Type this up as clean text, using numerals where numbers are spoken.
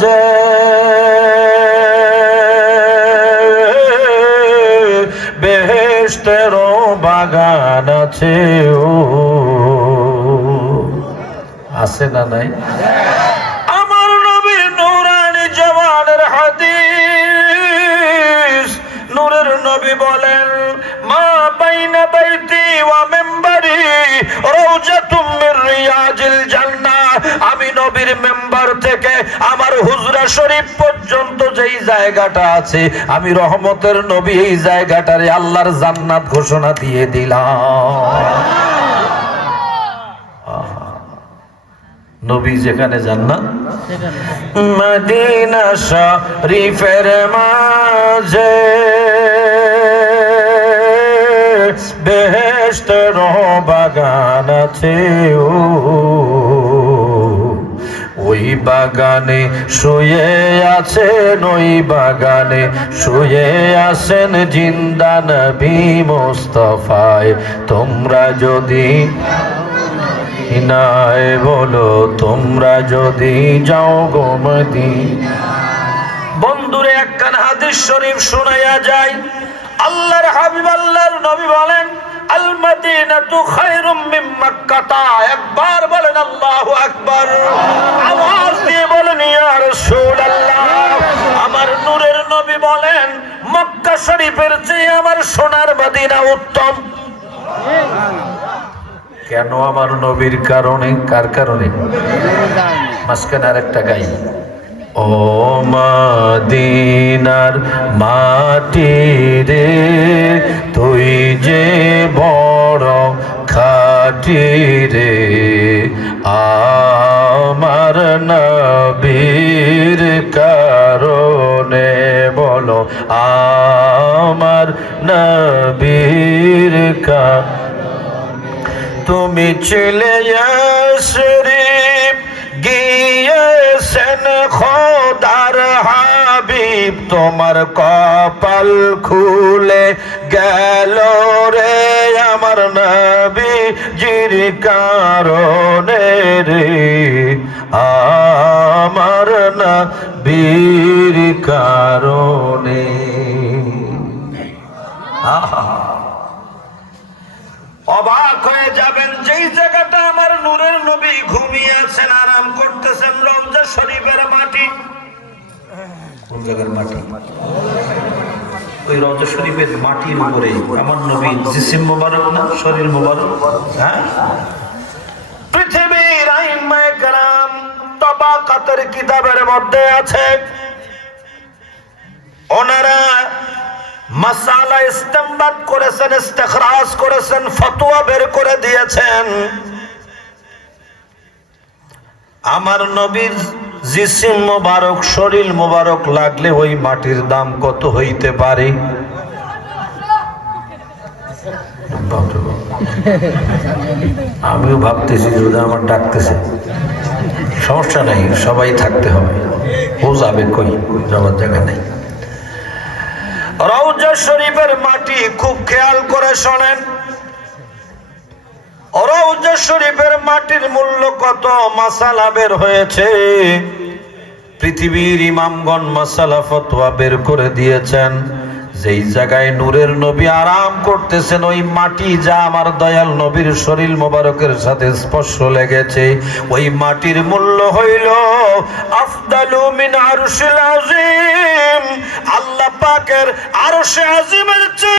যে বেহেশতের বাগান আছে, ও আছে না নাই? আমার নবীর নূরানি জওয়ানের হাদিস। নূরের নবী বলেন, মা বাইনা বাইতি ওয়া মিম্বারি রাউজাতুম মির রিয়াজিল জান্নাহ। আমি নবীর মেম্বার থেকে আমার হুজরা শরীফ পর্যন্ত যেই জায়গাটা আছে, আমি রহমতের নবী এই জায়গাটারে আল্লাহর জান্নাত ঘোষণা দিয়ে দিলাম। নবী যেখানে জান্নাত, মদিনা শরীফের মাঝে বেহেশতের বাগান আছে, ওই বাগানে শুয়ে আছেন, ওই বাগানে শুয়ে আছেন জিন্দা নবী মুস্তাফায়। তোমরা যদি নাই বলো, তোমরা যদি যাও গো মদিনা। বন্ধুরে একখান হাদিস শরীফ শোনায়া যায়। আল্লাহর হাবিব আল্লাহর নবী বলেন, আল মাদিনাতু খায়রুম মিন মক্কাহ। একবার বলেন আল্লাহু আকবার, আওয়াজ দিয়ে বলেন ইয়া রাসূলুল্লাহ। আমার নূরের নবী বলেন, মক্কা শরীফের চেয়ে আমার সোনার মদিনা উত্তম। কেন? আমার নবীর কারণে। কার কারণে? মাঝখানে আরেকটা গাই, ও মদিনার মাটি রে তুই যে বড় খাঁটি রে, আমার নবীর কারণে। বলো, আমার নবীর কারণে। তুমি ছিলে শরীফ গিয়েছেন খোদার হাবিব, তোমার কপাল খুলে গেল রে আমার নবীজির কারণে রে, আমার নবীর কারণে। অবাক হয়ে যাবেন, যেই জায়গাটা আমার নূরের নবী ঘুমিয়ে আছেন, আরাম করতেছেন, রওজা শরীফের মাটি। কোন জায়গার মাটি? ওই রওজা শরীফের মাটির উপরে আমার নবী জিসিম মোবারক না, শরীর মোবারক। হ্যাঁ, পৃথিবীর আইম্মায়ে কেরাম তাবাকাতের কিতাবের মধ্যে আছে, ওনারা মাসালা ইস্তেমবাদ করেছেন, ইস্তেখরাজ করেছেন, ফতোয়া বের করে দিয়েছেন। আমার নবীর জিসিম মোবারক, শরীর মোবারক লাগলে ওই মাটির দাম কত হইতে পারে? আমিও ভাবতেছি যদি আমার ডাকতেছে, সমস্যা নাই, সবাই থাকতে হবে। ও যাবে কই? যাওয়ার জায়গা নেই। রওজা শরীফের মাটি খুব খেয়াল করে শোনেন। রওজা শরীফের মাটির মূল্য কত? মাসালা বের হয়েছে, পৃথিবীর ইমামগণ মাসালা ফতোয়া বের করে দিয়েছেন। যেই জায়গায় নূরের নবী আরাম করতেছেন, ওই মাটি যা আমার দয়াল নবীর শরীর মোবারকের সাথে স্পর্শ লেগেছে, ওই মাটির মূল্য হইল আফদালু মিন আরশিল আযীম। আল্লাহ পাকের আরশে আযীমের চেয়ে